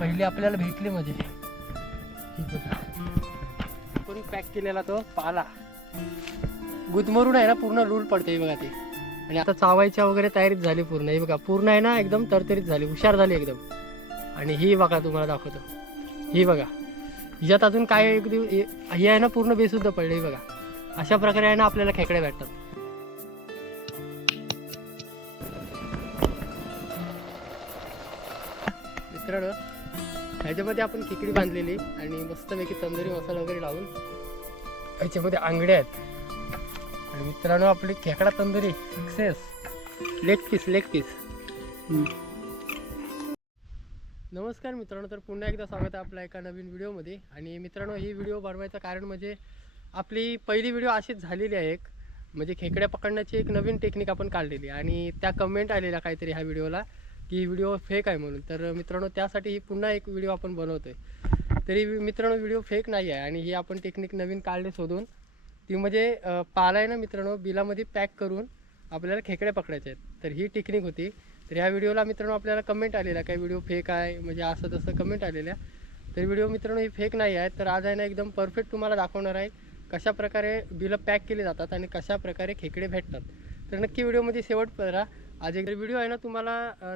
पहिले आपल्याला भेटले म्हणजे ही पॅक केलेला तो पाला. गुदमरून आहे ना पूर्ण लूल पडते बघा ते. आणि आता चावायच्या वगैरे तयारीत झाली पूर्ण. हे बघा पूर्ण आहे ना एकदम तरतरीत झाली. हुशार झाली एकदम. आणि ही बघा तुम्हाला दाखवतो. ही बघा. हिच्यात अजून काय एक हे ही आहे ना पूर्ण बेसुद्धा पडले हे बघा. अशा प्रकारे आहे ना आपल्याला खेकडे भेटतात. मित्रांनो ह्याच्यामध्ये आपण खिकडी बांधलेली आणि मस्तपैकी तंदुरी मसाला वगैरे लावून ह्याच्यामध्ये आंगड्या आहेत. आणि मित्रांनो आपली खेकडा tandoori. Success leg piece leg piece नमस्कार मित्रांनो तर पुन्हा एकदा स्वागत आहे आपल्या एका नवीन व्हिडिओमध्ये. आणि मित्रांनो ही व्हिडिओ बनवायचं कारण म्हणजे आपली पहिली व्हिडिओ अशीच झालेली आहे एक. म्हणजे खेकड्या पकडण्याची एक नवीन टेक्निक आपण काढलेली आणि त्या कमेंट आलेल्या काहीतरी ह्या व्हिडिओला. की ही व्हिडिओ फेक आहे म्हणून. तर मित्रांनो त्यासाठी ही पुन्हा एक व्हिडिओ आपण बनवतोय. तरी मित्रांनो व्हिडिओ फेक नाही आहे आणि ही आपण टेक्निक नवीन काढली शोधून ती म्हणजे पाला आहे ना मित्रांनो बिलामध्ये पॅक करून आपल्याला खेकडे पकडायचे आहेत. तर ही टेक्निक होती. तर ह्या व्हिडिओला मित्रांनो आपल्याला कमेंट आलेला काही व्हिडिओ फेक आहे म्हणजे असं तसं कमेंट आलेल्या. तर व्हिडिओ मित्रांनो ही फेक नाही आहे. तर आज आहे ना एकदम परफेक्ट तुम्हाला दाखवणार आहे कशा प्रकारे बिलं पॅक केली जातात आणि कशा प्रकारे खेकडे भेटतात. तर नक्की व्हिडिओमध्ये शेवट करा आज एक व्हिडिओ आहे ना तुम्हाला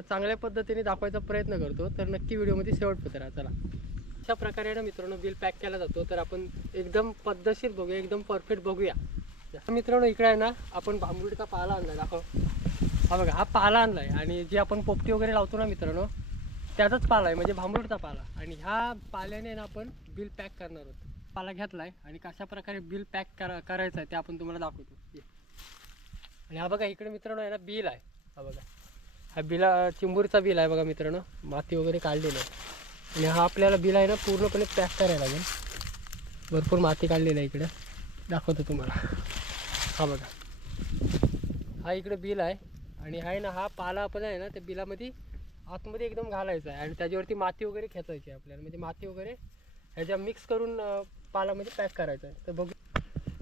चांगल्या पद्धतीने दाखवायचा प्रयत्न करतो तर नक्की व्हिडिओमध्ये शेवट राहा चला. अशा प्रकारे ना मित्रांनो बिल पॅक केला जातो तर आपण एकदम पद्धतशीर बघूया एकदम परफेक्ट बघूया. मित्रांनो इकडे आहे ना आपण बांबुडका पाला आणलाय दाखव. हा बघा हा पाला आणलाय आणि जे आपण पोपटी वगैरे लावतो ना मित्रांनो त्याचाच पाला आहे म्हणजे भांबुडचा पाला. आणि ह्या पाल्याने ना आपण बिल पॅक करणार आहोत. पाला घेतलाय आणि कशा प्रकारे बिल पॅक करा करायचं आहे ते आपण तुम्हाला दाखवतो. आणि हा बघा इकडे मित्रांनो आहे ना बिल आहे. हा बघा. हा बिला चिंबूरचा बिल आहे बघा मित्रांनो. माती वगैरे काढलेलं आहे. आणि हा आपल्याला बिल आहे ना पूर्णपणे पॅक करायला लागेल. भरपूर माती काढलेली आहे इकडं. दाखवतो तुम्हाला. हा बघा. हा इकडं बिल आहे. आणि आहे ना हा पाला आपण आहे ना त्या बिलामध्ये आतमध्ये एकदम घालायचा आहे. आणि त्याच्यावरती माती वगैरे खेचायची आहे आपल्याला. म्हणजे माती वगैरे ह्याच्या मिक्स करून पालामध्ये पॅक करायचं आहे. तर बघू.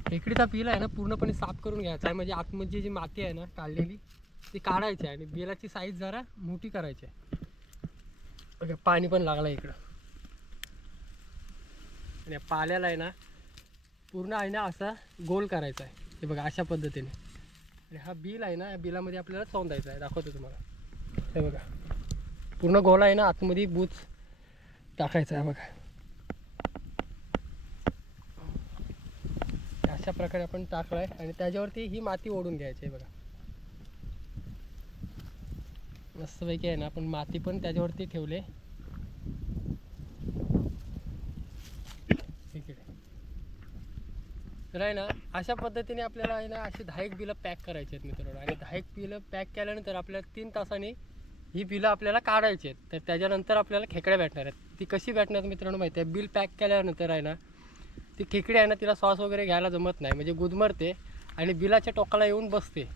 खेकडीचा बिल आहे ना पूर्णपणे साफ करून घ्यायचा आहे. म्हणजे आतमध्ये जी माती आहे ना काढलेली ती काढायची आहे आणि बिलाची साईज जरा मोठी करायची आहे. बघा पाणी पण लागलं इकडं. आणि पाल्याला आहे ना पूर्ण आहे ना असा गोल करायचा आहे. हे बघा अशा पद्धतीने. आणि हा बिल आहे ना या बिलामध्ये आपल्याला चौंदायचा आहे. दाखवतो तुम्हाला. हे बघा. पूर्ण गोल आहे ना आतमध्ये बूच टाकायचा आहे बघा. अशा प्रकारे आपण टाकला आहे आणि त्याच्यावरती ही माती ओढून घ्यायची आहे बघा. मस्तपैकी आहे ना आपण माती पण त्याच्यावरती ठेवले. इकडे. तर आहे ना अशा पद्धतीने आपल्याला आहे ना अशी दहा एक बिलं पॅक करायची आहेत मित्रांनो. आणि दहा एक बिलं पॅक केल्यानंतर आपल्याला तीन तासाने ही बिलं आपल्याला काढायची आहेत. तर त्याच्यानंतर आपल्याला खेकड्या भेटणार आहेत. ती कशी भेटणार मित्रांनो माहिती आहे? बिल पॅक केल्यानंतर आहे ना ती खेकडी आहे ना तिला श्वास वगैरे घ्यायला जमत नाही. म्हणजे गुदमरते आणि बिलाच्या टोकाला येऊन बसते.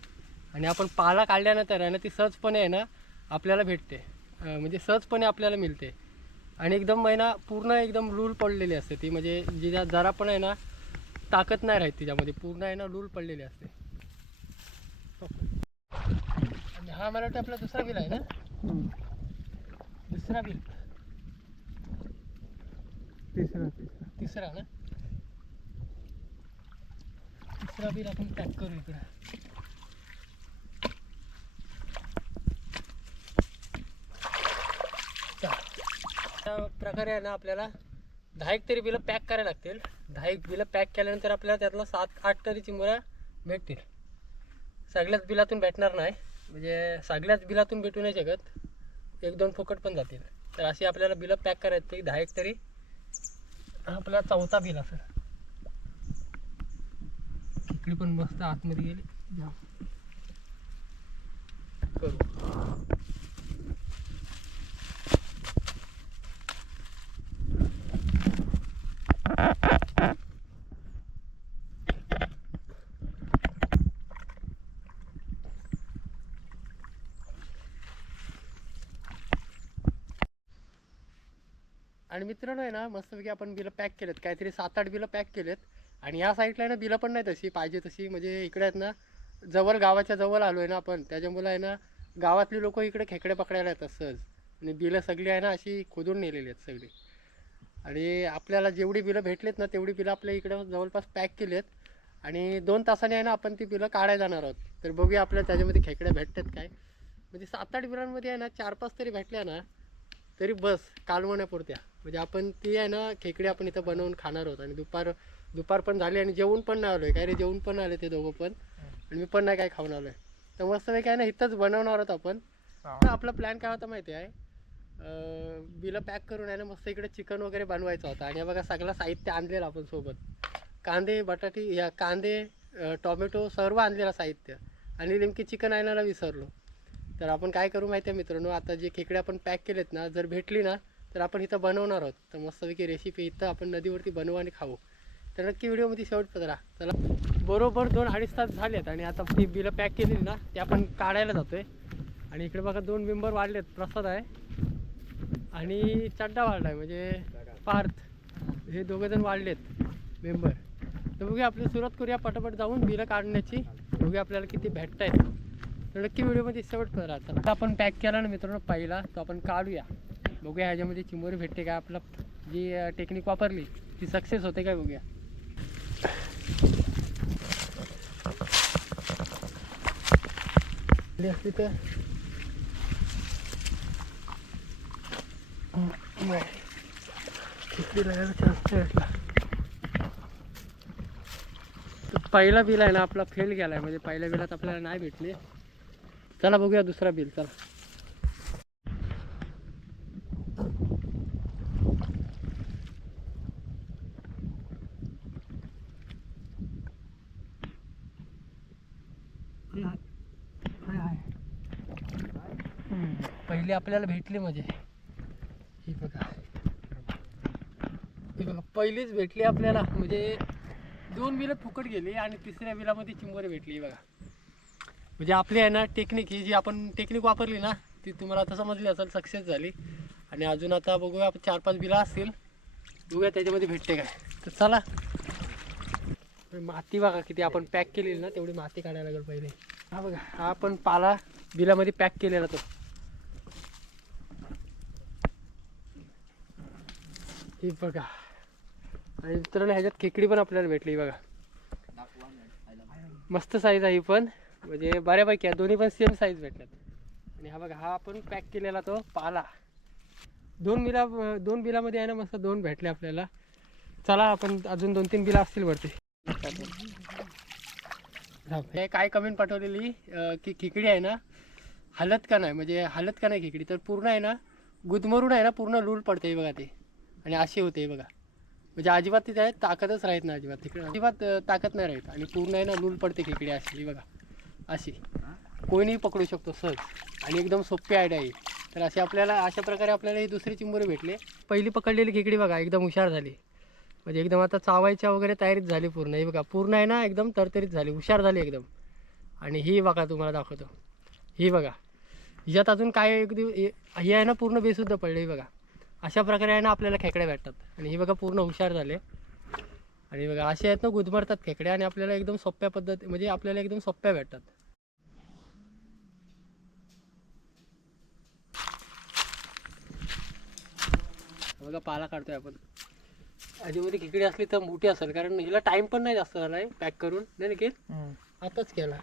आणि आपण पाला काढल्यानंतर आहे ना ती सहजपणे आहे ना आपल्याला भेटते. म्हणजे सहजपणे आपल्याला मिळते. आणि एकदम आहे ना पूर्ण एकदम लूल पडलेली असते ती. म्हणजे जिच्या जरा पण आहे ना ताकद नाही राहत तिच्यामध्ये. पूर्ण आहे ना लूल पडलेली असते. आणि हा मला वाटतं आपला दुसरा बिल आहे ना? दुसरा बिल. तिसरा तिसरा तिसरा ना? तिसरा बिल आपण पॅक करू इकडं चला. अशा प्रकारे आहे ना आपल्याला दहा एक तरी बिलं पॅक करायला लागतील. दहा एक बिलं पॅक केल्यानंतर आपल्याला त्यातला सात आठ तरी चिंबऱ्या भेटतील. सगळ्याच बिलातून भेटणार नाही. म्हणजे सगळ्याच बिलातून भेटू नाही शकत. एक दोन फुकट पण जातील. तर अशी आपल्याला बिलं पॅक करायची दहा एक तरी. आपला चौथा बिल असेल. इकडे पण मस्त आतमध्ये गेली. करू. आणि मित्रांनो आहे ना मस्तपैकी आपण बिलं पॅक केलेत. काहीतरी सात आठ बिलं पॅक केलेत. आणि या साईडला आहे ना बिलं पण नाही तशी पाहिजे तशी. म्हणजे इकडे आहेत ना जवळ गावाच्या जवळ आलो आहे ना आपण. त्याच्यामुळे आहे ना गावातली लोक इकडे खेकडे पकडायला येतात सहज. आणि बिलं सगळी आहे ना अशी खोदून नेलेली आहेत सगळी. आणि आपल्याला जेवढी बिलं भेटलेत ना तेवढी बिलं आपल्या इकडं जवळपास पॅक केली आहेत आणि दोन तासाने आहे ना आपण ती बिलं काढायला जाणार आहोत. तर बघूया आपल्याला त्याच्यामध्ये खेकड्या भेटतात काय. म्हणजे सात आठ बिलांमध्ये आहे ना चार पाच तरी भेटल्या ना तरी बस कालवण्यापुरत्या. म्हणजे आपण ती आहे ना खेकडी आपण इथं बनवून खाणार आहोत. आणि दुपार दुपार पण झाली आणि जेवून पण नाही आलो आहे काय रे जेवून पण आले ते दोघं पण. आणि मी पण नाही काय खाऊन आलो आहे तर मस्तपैकी आहे ना इथंच बनवणार आहोत आपण. तर आपला प्लॅन काय होता माहिती आहे? बिलं पॅक करून आहे ना मस्त इकडे चिकन वगैरे बनवायचं होतं. आणि बघा सगळं साहित्य आणलेलं आपण सोबत. कांदे बटाटे या कांदे टोमॅटो सर्व आणलेलं साहित्य. आणि नेमकी चिकन आणायला विसरलो. तर आपण काय करू माहिती आहे मित्रांनो आता जे खेकडे आपण पॅक केलेत ना जर भेटली ना तर आपण इथं बनवणार आहोत. तर मस्तपैकी रेसिपी इथं आपण नदीवरती बनवू आणि खाऊ. तर नक्की व्हिडिओमध्ये शेवट राहा चला. बरोबर दोन अडीच तास झालेत आणि आता ती बिलं पॅक केलेली ना ते आपण काढायला जातोय. आणि इकडे बघा दोन मेंबर वाढलेत. प्रसाद आहे. आणि चड्डा वाढला आहे म्हणजे पार्थ हे दोघंजण वाढलेत मेंबर तर बघूया आपली सुरुवात करूया पटापट जाऊन बिलं काढण्याची. बघूया आपल्याला किती भेटत आहेत तर नक्की व्हिडिओमध्ये शेवट करा. आता आपण पॅक केला ना मित्रांनो पहिला तो आपण काढूया. बघूया ह्याच्यामध्ये चिमोरी भेटते का? आपलं जी टेक्निक वापरली ती सक्सेस होते काय बघूया. आली तर नाही. खेकडी लागायला chance नाही भेटला. तर पहिला बिल आहे ना आपला फेल गेला आहे म्हणजे पहिल्या बिलात आपल्याला नाही भेटले चला बघूया दुसरा बिल चला पहिली आपल्याला भेटली म्हणजे ही बघा. ही बघा पहिलीच भेटली आपल्याला. म्हणजे दोन बिलं फुकट गेली आणि तिसऱ्या बिलामध्ये चिंबोरी भेटली बघा. म्हणजे आपली आहे ना टेक्निक ही जी आपण टेक्निक वापरली ना ती तुम्हाला आता समजली असेल सक्सेस झाली. आणि अजून आता बघूया आपण चार पाच बिलं असतील. बघूया त्याच्यामध्ये भेटते काय. तर चला. माती बघा किती आपण पॅक केलेली ना तेवढी माती काढायला लागेल पहिले. हा बघा हा आपण पाला बिलामध्ये पॅक केलेला तो. ही बघा. आणि मित्रांनो ह्याच्यात खेकडी पण आपल्याला भेटली बघा. मस्त साईज आहे पण. म्हणजे बऱ्यापैकी आहे. दोन्ही पण सेम साईज भेटतात. आणि हा बघा हा आपण पॅक केलेला तो पाला. दोन बिला दोन बिलामध्ये आहे ना मस्त दोन भेटले आपल्याला. चला आपण अजून दोन तीन बिला असतील वरती. हे काय कमेंट पाठवलेली? की खिकडी आहे ना हलत का नाही? म्हणजे हलत का नाही खिकडी तर पूर्ण आहे ना गुदमरून आहे ना पूर्ण लूल पडते बघा ते. आणि अशी होते बघा. म्हणजे अजिबात तिथे आहे ताकदच राहत नाही अजिबात तिकडे. अजिबात ताकद नाही राहत. आणि पूर्ण आहे ना लूल पडते खेकडे अशी बघा. अशी. कोणीही पकडू शकतो सहज. आणि एकदम सोपी आयडिया आहे. तर असे आपल्याला अशा प्रकारे आपल्याला ही दुसरी चिंबोरी भेटले. पहिली पकडलेली खेकडी बघा एकदम हुशार झाली. म्हणजे एकदम आता चावायच्या वगैरे तयारीत झाली पूर्ण. ही बघा पूर्ण आहे ना एकदम तरतरीत झाली. हुशार झाली एकदम. आणि ही बघा तुम्हाला दाखवतो. ही बघा. हिच्यात अजून काय एक दिवस हे ही आहे ना पूर्ण बेसुद्धा पडली बघा. अशा प्रकारे आहे ना आपल्याला खेकड्या भेटतात. आणि ही बघा पूर्ण हुशार झाले. आणि बघा असे आहेत ना गुदमरतात खेकड्या आणि आपल्याला एकदम सोप्या पद्धती म्हणजे आपल्याला एकदम सोप्या भेटतात. बघा पाला काढतोय आपण. आधीमध्ये खिचडी असली तर मोठी असेल कारण हिला टाइम पण नाही जास्त झालाय पॅक करून. नाही निखिल? आताच केला.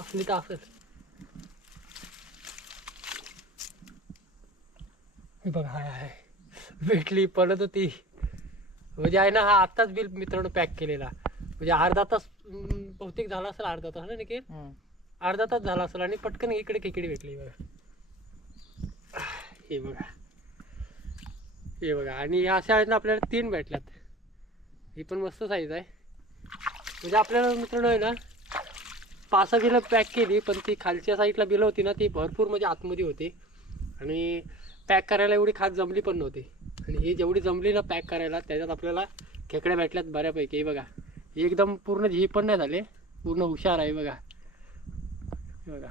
असली तर असेल. हे बघा हाय हाय भेटली पडत होती. म्हणजे आहे ना हा आत्ताच बिल मित्रांनो पॅक केलेला. म्हणजे अर्धा तास बहुतेक झाला असेल अर्धा तास ना निखिल? अर्धा तास झाला असेल आणि पटकन इकडे खेकडी भेटली बघा. हे बघा. हे बघा. आणि ह्या अशा आहेत ना आपल्याला तीन भेटल्यात. ही पण मस्त साईज आहे. म्हणजे आपल्याला मित्रांनो आहे ना पाच बिलं पॅक केली पण ती खालच्या साईडला बिलं होती ना ती भरपूर म्हणजे आतमध्ये होती. आणि पॅक करायला एवढी खास जमली पण नव्हती. आणि ही जेवढी जमली ना पॅक करायला त्याच्यात आपल्याला खेकड्या भेटल्यात बऱ्यापैकी. हे बघा. एकदम पूर्ण झी पण नाही झाले. पूर्ण हुशार आहे बघा. हे बघा.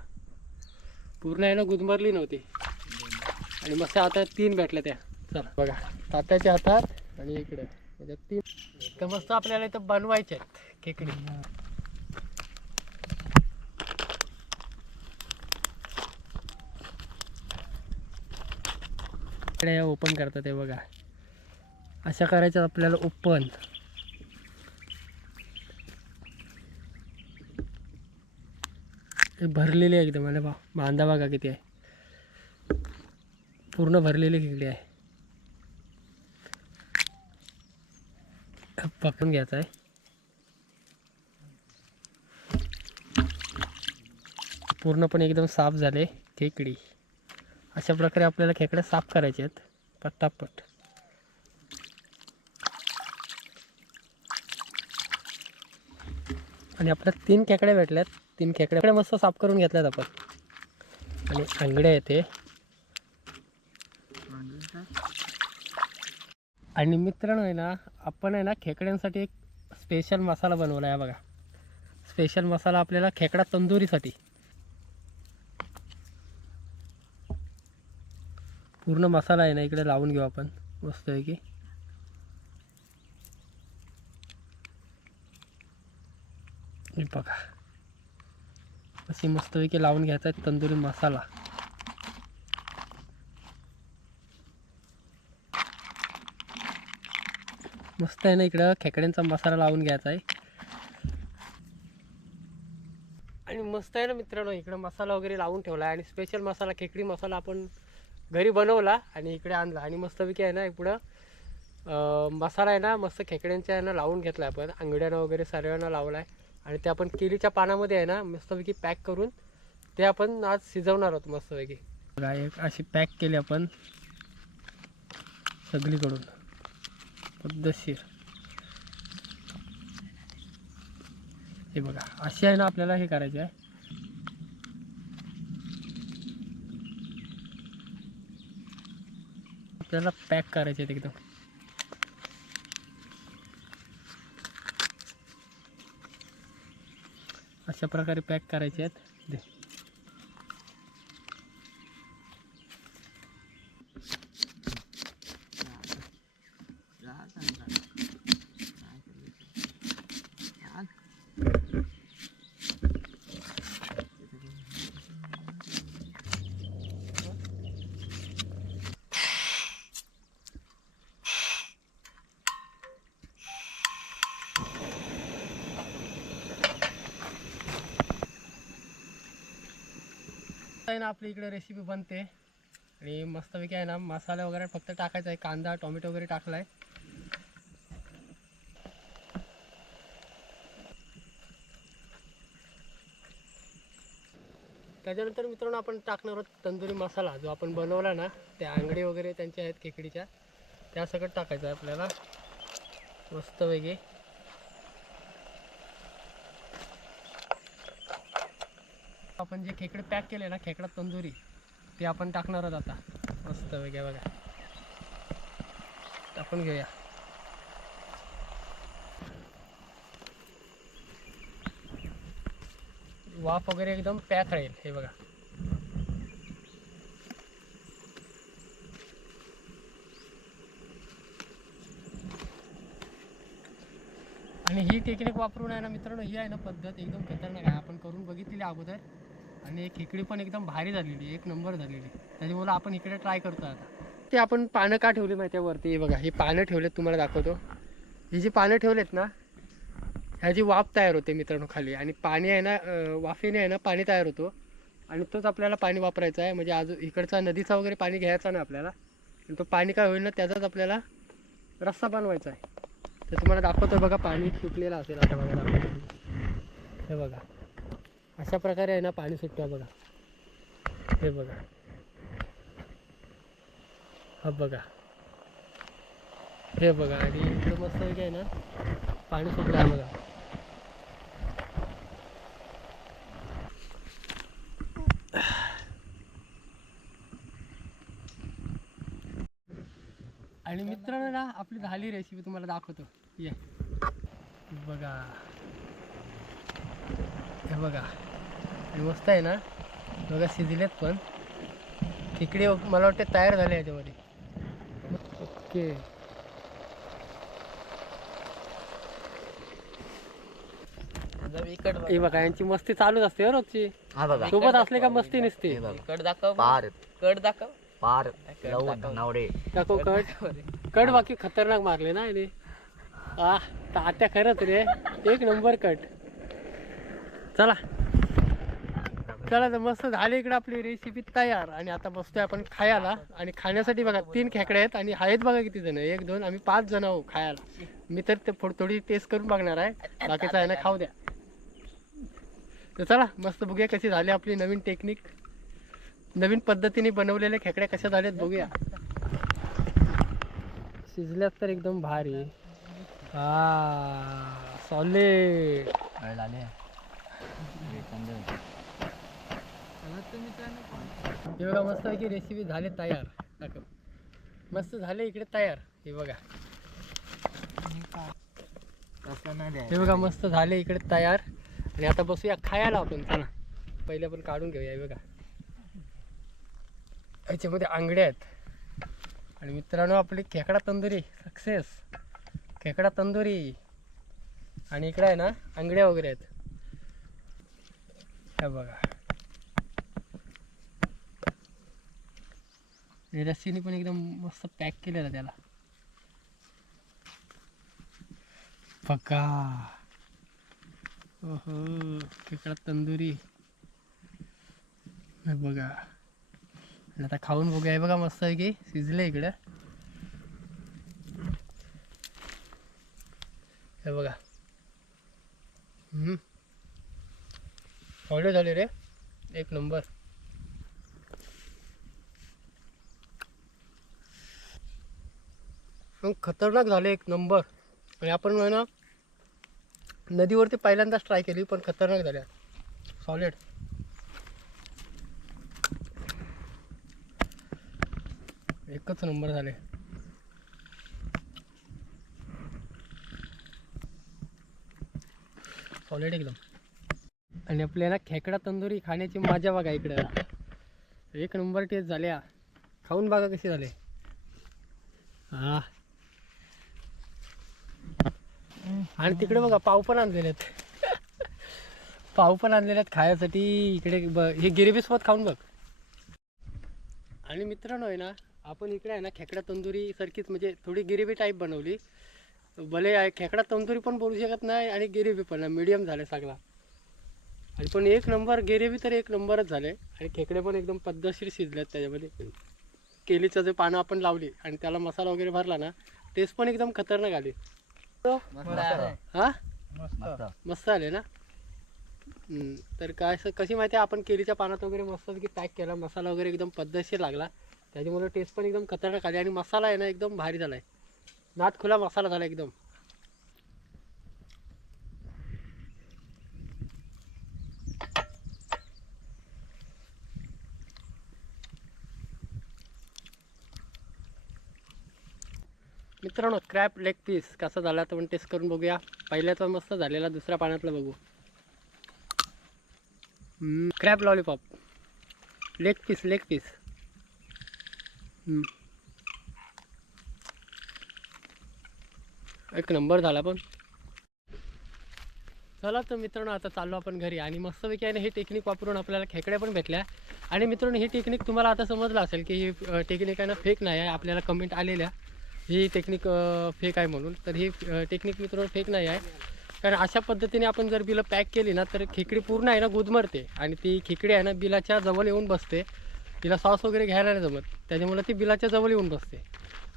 पूर्ण आहे ना गुदमरली नव्हती. आणि मस्त आता तीन भेटल्या त्या. चला बघा. तात्याच्या हातात आणि इकडे. म्हणजे तीन. तर मस्त आपल्याला इथं बनवायचे आहेत खेकडी. इकडे ओपन करतात हे बघा. अशा करायचं आपल्याला ओपन भरलेली आहे एकदम. मला बा बांधा बघा किती आहे. पूर्ण भरलेली खेकडी आहे. पकडून घ्यायचा आहे. पूर्णपणे एकदम साफ झाले खेकडी. अशा प्रकारे आपल्याला खेकडे साफ करायचे आहेत. पटापट. आणि आपल्या तीन खेकडे भेटल्यात तीन खेकडे मस्त साफ करून घेतल्यात आपण. आणि आंगड्या येते. आणि मित्रांनो आहे ना आपण आहे ना खेकड्यांसाठी एक स्पेशल मसाला बनवला आहे बघा. स्पेशल मसाला आपल्याला खेकडा तंदुरीसाठी. पूर्ण मसाला आहे ना इकडे लावून घेऊ आपण. मस्तपैकी बघा. अशी मस्तपैकी लावून घ्यायचा आहे तंदुरी मसाला. मस्त आहे ना इकडं खेकड्यांचा मसाला लावून घ्यायचा आहे. आणि मस्त आहे ना मित्रांनो इकडं मसाला वगैरे लावून ठेवला आहे. आणि स्पेशल मसाला खेकडी मसाला आपण घरी बनवला आणि इकडे आणला. आणि मस्तपैकी आहे ना पुढं मसाला आहे ना मस्त खेकड्यांच्या आहे ना लावून घेतला आपण. अंगड्यानं वगैरे सर्वांना लावला आहे आणि ते आपण केळीच्या पानामध्ये आहे ना मस्तपैकी पॅक करून ते आपण आज शिजवणार आहोत मस्तपैकी एक अशी पॅक केली आपण. सगळीकडून. पद्धतशीर. हे बघा अशी आहे ना आपल्याला हे करायचं आहे. आपल्याला पॅक करायचे आहेत एकदम. अशा प्रकारे पॅक करायचे आहेत. आहे ना आपली इकडे रेसिपी बनते. आणि मस्तपैकी आहे ना मसाला वगैरे फक्त टाकायचा आहे. कांदा टोमॅटो वगैरे टाकला आहे त्याच्यानंतर मित्रांनो आपण टाकणार आहोत तंदुरी मसाला जो आपण बनवला ना त्या आंगडी वगैरे त्यांच्या आहेत खेकडीच्या त्या सगळं टाकायचं आहे आपल्याला. मस्तपैकी. आपण जे खेकडे पॅक केले ना खेकडा तंदुरी ते आपण टाकणारच आता. मस्त वेगळ्या बघा. टाकून घेऊया. वाफ वगैरे एकदम पॅक राहील हे बघा. आणि ही टेक्निक वापरून आहे ना मित्रांनो ही आहे ना पद्धत एकदम खतरनाक आहे. आपण करून बघितलेली अगोदर. आणि खेकडी पण एकदम भारी झालेली एक नंबर झालेली त्याच्यामुळे आपण इकडे ट्राय करतो आता. ते आपण पानं का ठेवली माहिती आहे वरती? हे बघा ही पानं ठेवलेत तुम्हाला दाखवतो. ही जी पानं ठेवलेत ना ह्याची वाफ तयार होते मित्रांनो खाली आणि पाणी आहे ना अं, वाफेने आहे ना पाणी तयार होतो. आणि तोच आपल्याला पाणी वापरायचं आहे म्हणजे आज इकडचा नदीचा वगैरे पाणी घ्यायचा नाही आपल्याला. आणि तो पाणी काय होईल ना त्याचाच आपल्याला रस्सा बनवायचा आहे. तर तुम्हाला दाखवतो बघा पाणी सुटलेलं असेल आता बघा दाखवतो. हे बघा. अशा प्रकारे आहे ना पाणी सुटतं बघा. हे बघा. हा बघा. हे बघा आणि इकडं मस्त आहे ना पाणी सुटलं आहे बघा. आणि मित्रांनो ना आपली झाली रेसिपी तुम्हाला दाखवतो. ये. बघा. हे बघा. आणि मस्त आहे ना. बघा शिजलेत पण. खेकडे मला वाटते तयार झाले याच्यामध्ये. ओके. हे बघा यांची मस्ती चालूच असते हो रोजची. हा बघा. सोबत असले का मस्ती नसते. हे बघा. कड दाखव. पार. कड दाखव. पार. लावून नावडे. दाखव कट. कट बाकी खतरनाक मारले ना याने. आ तात्या खरंच रे. एक नंबर कट. चला. चला तर मस्त झाली इकडे आपली रेसिपी तयार. आणि आता बसतोय आपण खायला. आणि खाण्यासाठी बघा तीन खेकडे आहेत आणि आहेत बघा किती जण. एक दोन आम्ही पाच जण आहो खायला. मी तर ते थोडी थोडी टेस्ट करून बघणार आहे. बाकीचं आहे ना खाऊ द्या. तर चला मस्त बघूया कशी झाली आपली नवीन टेक्निक नवीन पद्धतीने बनवलेले खेकडे कशा झाल्यात बघूया. शिजल्यात तर एकदम भारी. हा सॉलिड हे बघा मस्त की रेसिपी झाले तयार. दाखव मस्त झाले इकडे तयार. हे बघा. हे बघा मस्त झाले इकडे तयार. आणि आता बसूया खायला आपण. चला. पहिले आपण काढून घेऊया हे बघा. याच्यामध्ये आंगड्या आहेत. आणि मित्रांनो आपली खेकडा तंदुरी. सक्सेस खेकडा तंदुरी. आणि इकडे आहे ना आंगड्या वगैरे आहेत. हे बघा आणि रस्सीने पण एकदम मस्त पॅक केलेलं त्याला. बघा ओहो खेकडा तंदुरी. बघा. आणि आता खाऊन बघूया. हे बघा मस्त आहे की? शिजले इकडे. हे बघा. ऑर्डर झाले रे. एक नंबर. पण खतरनाक झाले एक नंबर. आणि आपण आहे ना नदीवरती पहिल्यांदाच ट्राय केली पण खतरनाक झाल्या. सॉलिड एकच नंबर झाले. सॉलिड एकदम. आणि आपल्याला खेकडा तंदुरी खाण्याची मजा बघा इकडं. एक नंबर टेस्ट झाल्या. खाऊन बघा कसे झाले. हा. आणि तिकडे बघा पाव पण आणलेले आहेत. पाव पण आणलेले आहेत खायसाठी. इकडे ब हे गिरेबीसोबत खाऊन बघ. आणि मित्रांनो आहे ना आपण इकडे आहे ना खेकडा तंदुरी सारखीच म्हणजे थोडी गिरेबी टाईप बनवली. भले आहे खेकडा तंदुरी पण बोलू शकत नाही आणि गिरेबी पण मिडियम झाले सगळा. आणि पण एक नंबर गिरेबी तर एक नंबरच झाले. आणि खेकडे पण एकदम पद्धतशीर शिजलेत त्याच्यामध्ये. केलीचं जे पानं आपण लावली आणि त्याला मसाला वगैरे भरला ना टेस्ट पण एकदम खतरनाक आली. हा? मस्त. मस्त. आले ना? हम्म, तर काय असं कशी माहिती आपण केळीच्या पानात वगैरे मस्त की पॅक केला. मसाला वगैरे एकदम पद्धतशीर लागला. त्याच्यामुळे टेस्ट पण एकदम खतरनाक आली आणि मसाला आहे ना एकदम भारी झाला आहे नात खुला मसाला झाला एकदम. मित्रांनो क्रॅप लेग पीस कसा झाला तर पण टेस्ट करून बघूया. पहिल्याचा मस्त झालेला दुसऱ्या पाण्यातला बघू. Crab lollipop leg piece leg piece एक नंबर झाला पण. चला तर मित्रांनो आता चाललो आपण घरी. आणि मस्तपैकी आहे ना टेक्निक वापरून आपल्याला खेकड्या पण भेटल्या. आणि मित्रांनो ही टेक्निक तुम्हाला आता समजलं असेल की ही टेक्निक आहे ना फेक नाही आहे. आपल्याला कमेंट आलेल्या. ही टेक्निक फेक आहे म्हणून. तर ही टेक्निक मित्र फेक नाही आहे. कारण अशा पद्धतीने आपण जर बिलं पॅक केली ना तर खेकडी पूर्ण आहे ना गुदमरते आणि ती खेकडी आहे ना बिलाच्या जवळ येऊन बसते. तिला सॉस वगैरे घ्यायला नाही जमत. त्याच्यामुळे ती बिलाच्या जवळ येऊन बसते.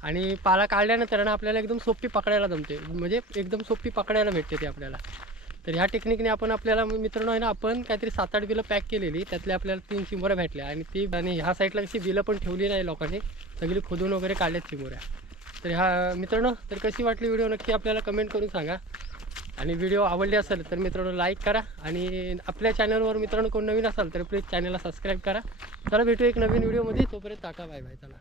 आणि पाला काढल्यानंतर ना आपल्याला एकदम सोपी पकडायला जमते. म्हणजे एकदम सोपी पकडायला भेटते ती आपल्याला. तर ह्या टेक्निकने आपण आपल्याला मित्रांनो आहे ना आपण काहीतरी सात आठ बिलं पॅक केलेली. त्यातल्या आपल्याला तीन चिमोऱ्या भेटल्या. आणि ती आणि ह्या साईडला कशी बिलं पण ठेवली नाही लोकांनी. सगळी खोदून वगैरे काढल्यात चिमोऱ्या तर ह्या मित्रांनो तर कशी वाटली व्हिडिओ नक्की आपल्याला कमेंट करून सांगा. आणि व्हिडिओ आवडले असेल तर मित्रांनो लाईक करा. आणि आपल्या चॅनलवर मित्रांनो कोण नवीन असाल तर प्लीज चॅनलला सबस्क्राईब करा. चला भेटू एक नवीन व्हिडिओमध्ये तोपर्यंत टाका बाय बाय चला.